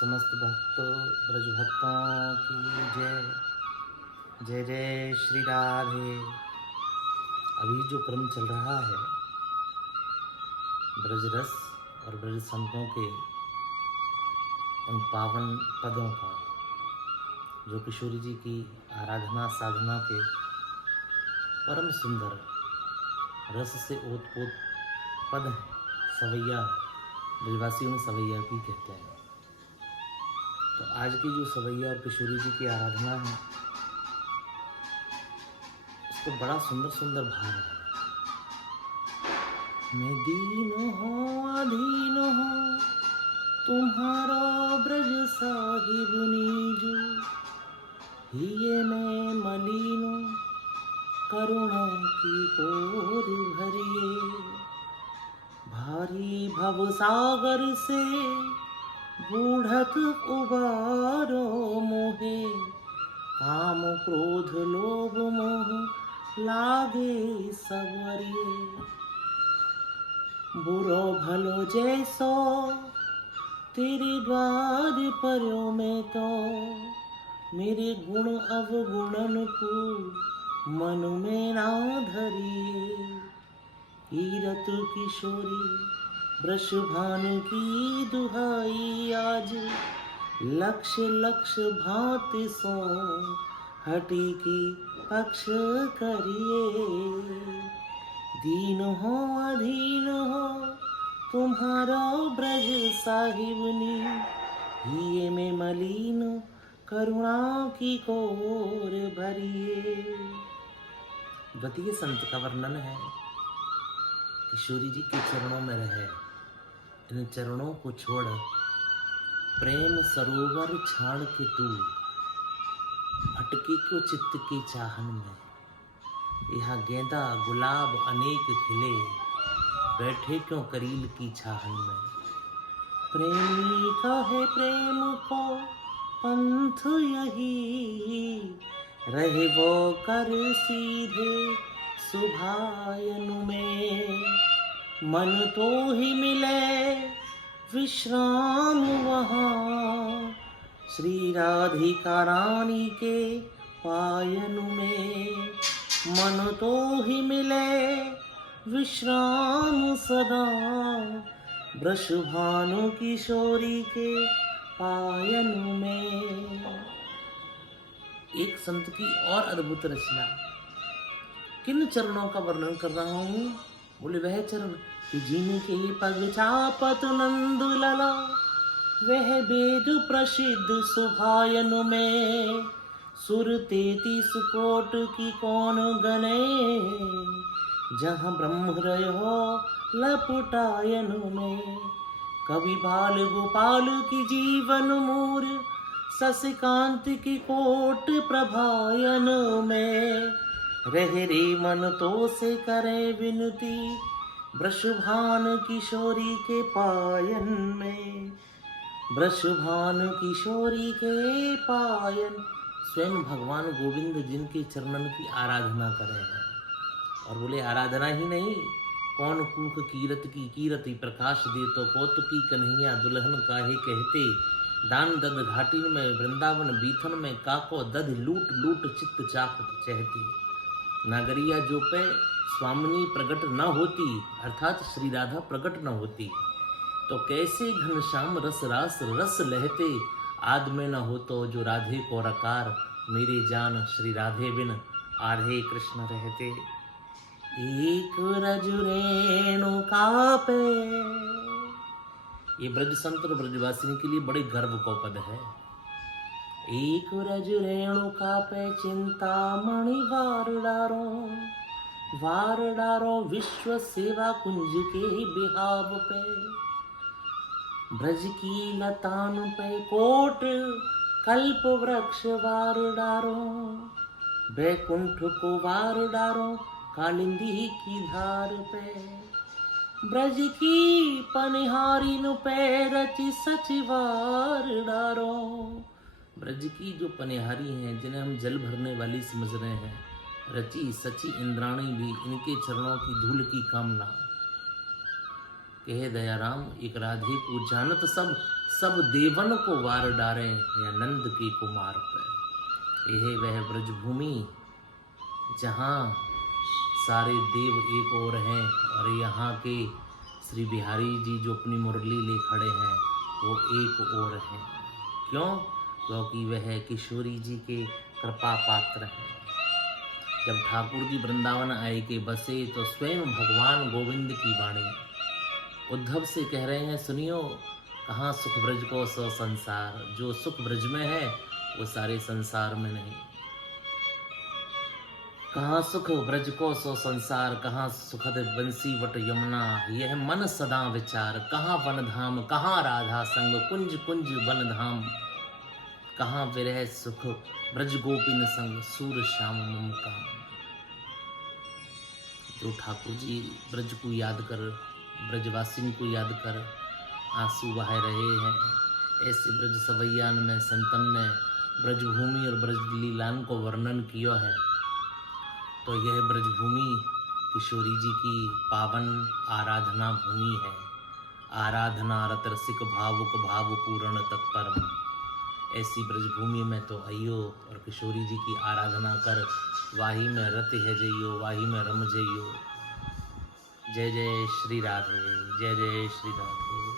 समस्त भक्तों ब्रज भक्तों की जय। जय जय श्री राधे। अभी जो क्रम चल रहा है ब्रज रस और ब्रज संतों के उन पावन पदों का, जो किशोरी जी की आराधना साधना के परम सुंदर रस से ओतप्रोत पद हैं, सवैया है। ब्रजवासी में सवैया भी कहते हैं। तो आज की जो सवैया और किशोरी जी की आराधना है, उसको बड़ा सुंदर सुंदर भाव है। मैं दीन हूँ अधीन हूँ तुम्हारा ब्रज साहिब नीजू, हिये मैं मलिन करुणा की कोर भरिए। भारी भव सागर से बूढ़त उबारो मोहे, काम क्रोध लोभ मोह लागे सबरिए। बुरो भलो जैसो तेरे द्वार पर्यो में तो, मेरे गुण अवगुणन को मन में ना धरिए। कीरत किशोरी वृषभान की दुहाई आज, लक्ष लक्ष भांति सो हटी की पक्ष करिए। दीन हो अधीन हो तुम्हारा ब्रज साहिबनी, हिये में मलिन करुणा की कोर भरिए। द्वितीय संत का वर्णन है, किशोरी जी के चरणों में रहे, इन चरणों को छोड़ प्रेम सरोवर छाड़ के तू, भटके क्यों चित्त की चाहन में। यहाँ गेंदा गुलाब अनेक खिले, बैठे क्यों करील की छाहन में। प्रेमी का है प्रेम को पंथ यही, रहे वो कर सीधे सुभायन में। मन तो ही मिले विश्राम वहाँ, श्री राधिका रानी के पायन में। मन तो ही मिले विश्राम सदा, वृषभानु किशोरी के पायन में। एक संत की और अद्भुत रचना। किन चरणों का वर्णन कर रहा हूँ? बोले वह चरण कि जिनके पग चापत नंद लला, वह वेद प्रसिद्ध सुभायन में। सुर 33 कोट की कौन गने, जहाँ ब्रह्म रहो लपटायन में। कवि बाल गोपाल की जीवन मूर, शशिकांत की कोट प्रभायन में। रह रे मन तो से करे विनती, वृषभान किशोरी के पायन में। वृषभान किशोरी के पायन, स्वयं भगवान गोविंद जिनके चरणन की आराधना करे हैं। और बोले आराधना ही नहीं, कौन कूख कीरत की कीरति प्रकाश दे तो कौतुकी कन्हैया दुल्हन काहे कहते। दान दद घाटिन में वृंदावन बीथन में, काको दध लूट लूट चित्त चाहत चहती। नागरिया जो पे स्वामिनी प्रकट न होती, अर्थात श्री राधा प्रकट न होती, तो कैसे घनश्याम रस रास रस लहते। आद में न हो तो जो राधे को रकार, मेरे जान श्री राधे बिन आधे कृष्ण रहते। एक रज रेणुका पे, ये ब्रज संत और ब्रजवासिनी के लिए बड़े गर्व का पद है। एक रज रेणुका पे चिंतामणि वार डारो विश्व सेवा कुंज के बिहाव पे। ब्रज की लतान पे कोट कल्प वृक्ष वार डारो, बैकुंठ को वार डारो कालिंदी की धार पे। ब्रज की पनिहारिन पे रचि सचि वार डारो। ब्रज की जो पनिहारी हैं, जिन्हें हम जल भरने वाली समझ रहे हैं, रची सची इंद्राणी भी इनके चरणों की धूल की कामना। कहे दयाराम एक राधे को जानत सब, सब देवन को वार डारे या नंद के कुमार पे। यह वह ब्रजभूमि जहाँ सारे देव एक ओर हैं और यहाँ के श्री बिहारी जी जो अपनी मुरली ले खड़े हैं वो एक ओर हैं। क्यों? क्योंकि वह किशोरी जी के कृपा पात्र हैं। जब ठाकुर जी वृंदावन आए के बसे तो स्वयं भगवान गोविंद की वाणी उद्धव से कह रहे हैं, सुनियो कहाँ सुख ब्रज को सो संसार। जो सुख ब्रज में है वो सारे संसार में नहीं। कहाँ सुख ब्रज को सो संसार, कहाँ सुखद बंसी वट यमुना। यह मन सदा विचार, कहाँ वन धाम कहाँ राधा संग, कुंज कुंज वन धाम कहाँ विरह सुख, ब्रज गोपिन संग सूर श्याम मम काम। जो ठाकुर जी ब्रज को याद कर, ब्रजवासियों को याद कर आंसू बहा रहे हैं, ऐसे ब्रज सवैयान में संतन ने ब्रजभूमि और ब्रज लीलान को वर्णन किया है। तो यह ब्रजभूमि किशोरी जी की पावन आराधना भूमि है। आराधना रत रसिक भावुक भाव पूर्ण तत्परम। ऐसी ब्रजभूमि में तो आइयो और किशोरी जी की आराधना कर, वाही में रत है जइयो, वाही में रम जइयो। जय जय श्री राधे, जय जय श्री राधे।